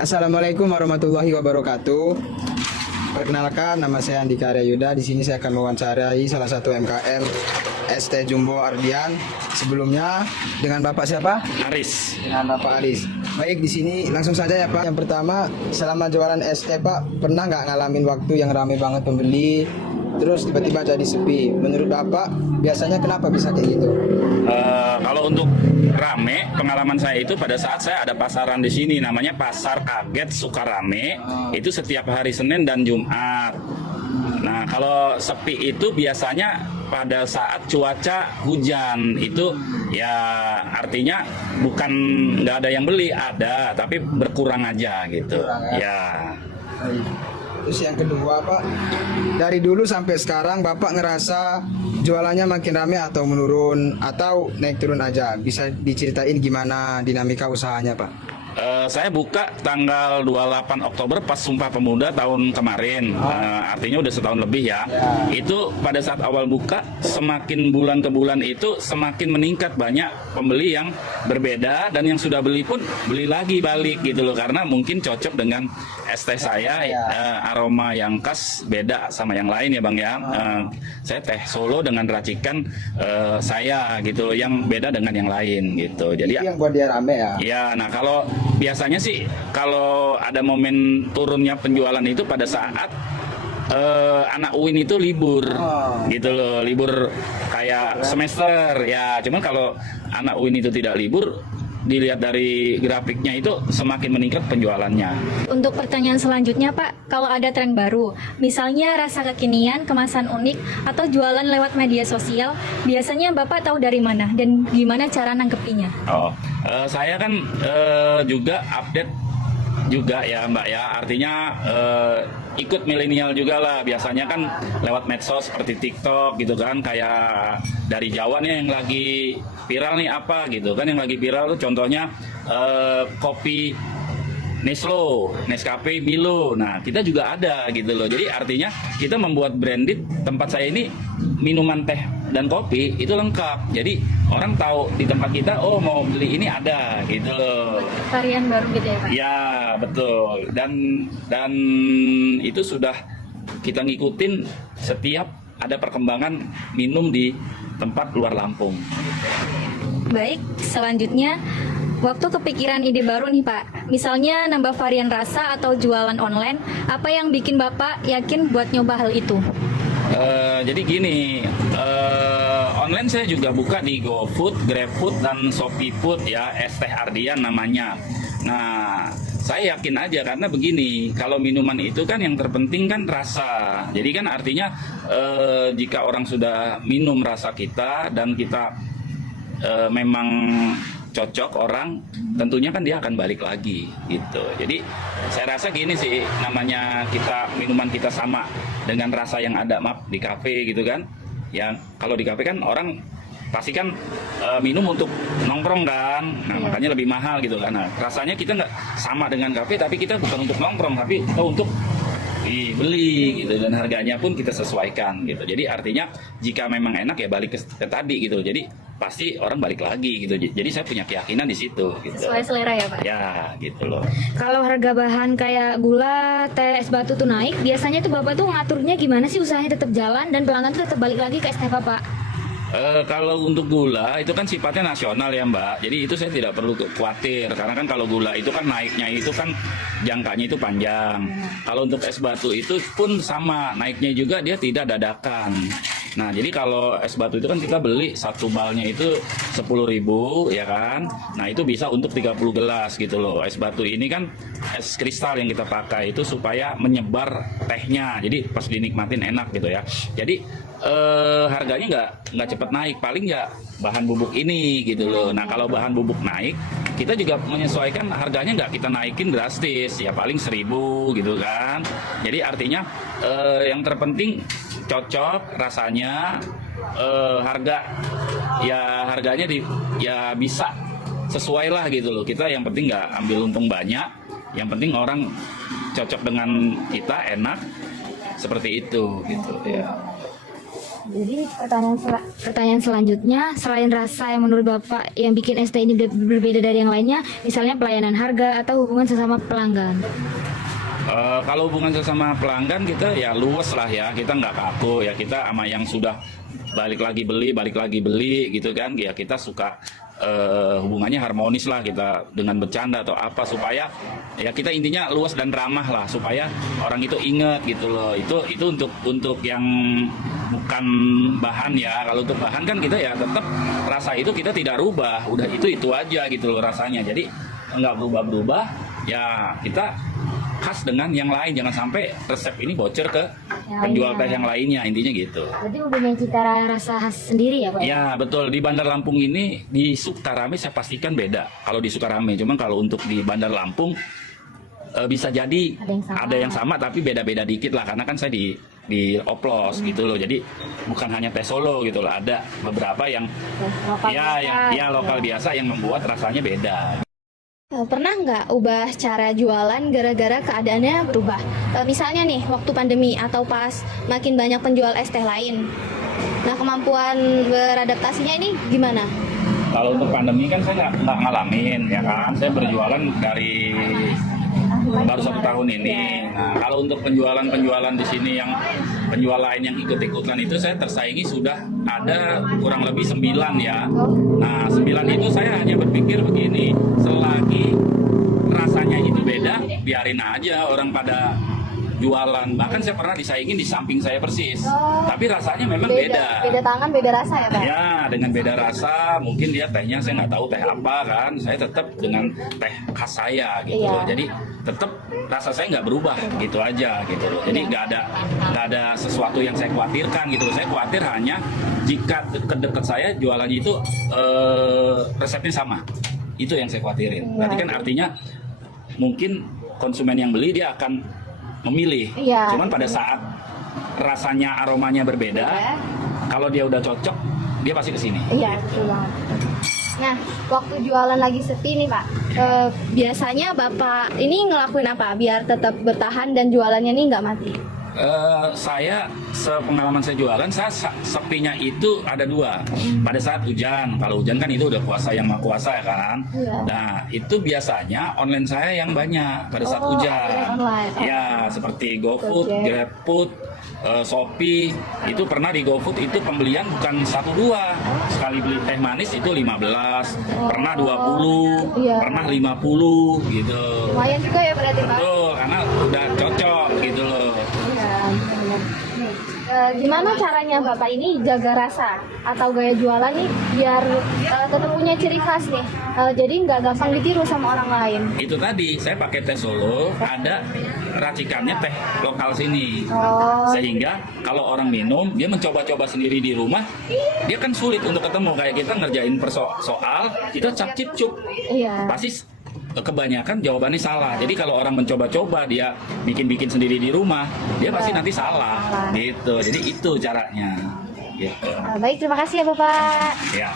Assalamualaikum warahmatullahi wabarakatuh. Perkenalkan, nama saya Andika Aryayuda. Di sini saya akan mewawancarai salah satu MKM ST Jumbo Ardian. Sebelumnya dengan Bapak siapa? Aris. Dengan Bapak Aris. Baik, di sini langsung saja ya Pak. Yang pertama, selama jualan ST Pak, pernah nggak ngalamin waktu yang ramai banget pembeli, terus tiba-tiba jadi sepi? Menurut Bapak, biasanya kenapa bisa kayak gitu? Kalau untuk rame, pengalaman saya itu pada saat saya ada pasaran di sini, namanya Pasar Kaget Sukarame. Itu setiap hari Senin dan Jumat. Nah, kalau sepi itu biasanya pada saat cuaca hujan. Itu ya artinya bukan nggak ada yang beli, ada, tapi berkurang aja gitu. Ya. Terus yang kedua Pak, dari dulu sampai sekarang Bapak ngerasa jualannya makin rame atau menurun atau naik turun aja? Bisa diceritain gimana dinamika usahanya Pak? Saya buka tanggal 28 Oktober pas Sumpah Pemuda tahun kemarin. Artinya udah setahun lebih ya. Itu pada saat awal buka, semakin bulan ke bulan itu semakin meningkat, banyak pembeli yang berbeda, dan yang sudah beli pun beli lagi balik gitu loh, karena mungkin cocok dengan ST saya. Aroma yang khas beda sama yang lain ya Bang ya. Saya teh Solo dengan racikan saya gitu loh, yang beda dengan yang lain gitu. Jadi Itu yang buat dia rame ya? ya, nah kalau biasanya sih kalau ada momen turunnya penjualan itu pada saat anak UIN itu libur, gitu loh, libur kayak semester ya. Cuman kalau anak UIN itu tidak libur, dilihat dari grafiknya itu semakin meningkat penjualannya. Untuk pertanyaan selanjutnya Pak, kalau ada tren baru, misalnya rasa kekinian, kemasan unik, atau jualan lewat media sosial, biasanya Bapak tahu dari mana dan gimana cara nangkepinya? Saya kan juga update juga ya Mbak ya, artinya ikut milenial juga lah, biasanya kan lewat medsos seperti TikTok gitu kan, kayak dari Jawa nih yang lagi viral nih apa gitu kan, yang lagi viral tuh contohnya kopi Neslo, Nescafe, Milo. Nah, kita juga ada gitu loh. Jadi artinya kita membuat branded tempat saya ini, minuman teh dan kopi itu lengkap. Jadi orang tahu di tempat kita, oh mau beli ini ada gitu loh. Varian baru gitu ya Pak? Ya, betul. Dan itu sudah kita ngikutin setiap ada perkembangan minum di tempat luar Lampung. Baik, selanjutnya, waktu kepikiran ide baru nih Pak, misalnya nambah varian rasa atau jualan online, apa yang bikin Bapak yakin buat nyoba hal itu? Jadi gini, online saya juga buka di GoFood, GrabFood, dan ShopeeFood ya, ST Ardian namanya. Nah, saya yakin aja karena begini, kalau minuman itu kan yang terpenting kan rasa. Jadi kan artinya jika orang sudah minum rasa kita dan kita memang cocok orang, tentunya kan dia akan balik lagi gitu. Jadi saya rasa gini sih, namanya kita minuman kita sama dengan rasa yang ada di kafe gitu kan. Ya kalau di kafe kan orang pasti kan minum untuk nongkrong kan, nah makanya lebih mahal gitu kan. Nah, rasanya kita nggak sama dengan kafe, tapi kita bukan untuk nongkrong, tapi kita untuk dibeli gitu, dan harganya pun kita sesuaikan gitu. Jadi artinya jika memang enak ya balik ke tadi gitu. Jadi pasti orang balik lagi gitu. Jadi saya punya keyakinan di situ gitu. Sesuai selera ya Pak? Ya gitu loh. Kalau harga bahan kayak gula, teh, es batu tuh naik, biasanya tuh Bapak tuh ngaturnya gimana sih usahanya tetap jalan dan pelanggan tuh tetap balik lagi ke ST Bapak? Kalau untuk gula itu kan sifatnya nasional ya Mbak. Jadi itu saya tidak perlu khawatir, karena kan kalau gula itu kan naiknya itu kan jangkanya itu panjang. Kalau untuk es batu itu pun sama, naiknya juga dia tidak dadakan. Nah, jadi kalau es batu itu kan kita beli satu balnya itu 10.000 ya kan. Nah, itu bisa untuk 30 gelas gitu loh. Es batu ini kan es kristal yang kita pakai itu supaya menyebar tehnya. Jadi pas dinikmatin enak gitu ya. Jadi harganya nggak cepat naik, paling ya bahan bubuk ini gitu loh. Nah, kalau bahan bubuk naik, kita juga menyesuaikan harganya, nggak kita naikin drastis, ya paling 1.000 gitu kan. Jadi artinya yang terpenting cocok rasanya, harganya ya bisa sesuai lah gitu loh. Kita yang penting nggak ambil untung banyak, yang penting orang cocok dengan kita, enak seperti itu gitu ya. Jadi pertanyaan selanjutnya, selain rasa yang menurut Bapak yang bikin ST ini berbeda dari yang lainnya, misalnya pelayanan harga atau hubungan sesama pelanggan. Kalau hubungan sesama pelanggan kita ya luas lah ya, kita nggak kaku ya, kita sama yang sudah balik lagi beli gitu kan, ya kita suka hubungannya harmonis lah kita dengan bercanda atau apa, supaya ya kita intinya luas dan ramah lah, supaya orang itu inget gitu loh. Itu untuk yang bukan bahan ya. Kalau untuk bahan kan kita ya tetap rasa itu kita tidak rubah, udah itu aja gitu loh rasanya, jadi nggak berubah ya. Kita khas dengan yang lain, jangan sampai resep ini bocor ke penjual teh yang lainnya, intinya gitu. Berarti punya cita rasa khas sendiri ya Pak? Ya betul, di Bandar Lampung ini, di Sukarame saya pastikan beda kalau di Sukarame, cuman kalau untuk di Bandar Lampung bisa jadi ada yang sama tapi beda-beda dikit lah, karena kan saya di oplos gitu loh, jadi bukan hanya teh Solo gitu loh, ada beberapa yang lokal biasa yang membuat rasanya beda. Pernah nggak ubah cara jualan gara-gara keadaannya berubah? Misalnya nih, waktu pandemi atau pas makin banyak penjual es teh lain. Nah, kemampuan beradaptasinya ini gimana? Kalau untuk pandemi kan saya nggak ngalamin ya kan, saya berjualan dari baru 1 tahun ini. Nah, kalau untuk penjualan di sini yang penjual lain yang ikut-ikutan itu saya tersaingi sudah ada kurang lebih 9 ya. Nah, 9 itu saya hanya berpikir begini, selagi rasanya itu beda, biarin aja orang pada jualan. Bahkan saya pernah disaingin di samping saya persis, tapi rasanya memang beda. Beda tangan, beda rasa ya Pak? Ya, dengan beda rasa, mungkin dia tehnya saya nggak tahu teh apa kan, saya tetap dengan teh khas saya gitu loh. Jadi tetap rasa saya nggak berubah gitu aja gitu loh. Jadi nggak ada sesuatu yang saya khawatirkan gitu loh. Saya khawatir hanya jika dekat saya jualannya itu resepnya sama, itu yang saya khawatirin. Berarti kan artinya mungkin konsumen yang beli dia akan memilih. Cuman pada saat rasanya, aromanya berbeda, kalau dia udah cocok, dia pasti kesini. Iya, betul banget. Nah, waktu jualan lagi sepi nih Pak, biasanya Bapak ini ngelakuin apa biar tetap bertahan dan jualannya ini nggak mati? Saya sepengalaman saya jualan, saya sepinya itu ada 2. Pada saat hujan, kalau hujan kan itu udah kuasa yang maha kuasa ya kan. Nah itu biasanya online saya yang banyak pada saat hujan. Ya seperti GoFood, GrabFood, Shopee. Itu pernah di GoFood itu pembelian bukan 1-2, sekali beli teh manis itu 15, pernah 20, pernah 50 gitu. Lumayan juga ya berarti Pak? Betul, karena udah cocok gitu loh. Gimana caranya Bapak ini jaga rasa atau gaya jualan nih biar tetap punya ciri khas nih, jadi nggak gampang ditiru sama orang lain? Itu tadi, saya pakai teh Solo, ada racikannya teh lokal sini. Sehingga kalau orang minum, dia mencoba-coba sendiri di rumah, dia kan sulit untuk ketemu. Kayak kita ngerjain soal, kita cap-cip-cup. Pasti kebanyakan jawabannya salah. Jadi kalau orang mencoba-coba, dia bikin sendiri di rumah, dia pasti nanti salah. Gitu. Jadi itu caranya. Gitu. Baik, terima kasih ya Bapak. Ya.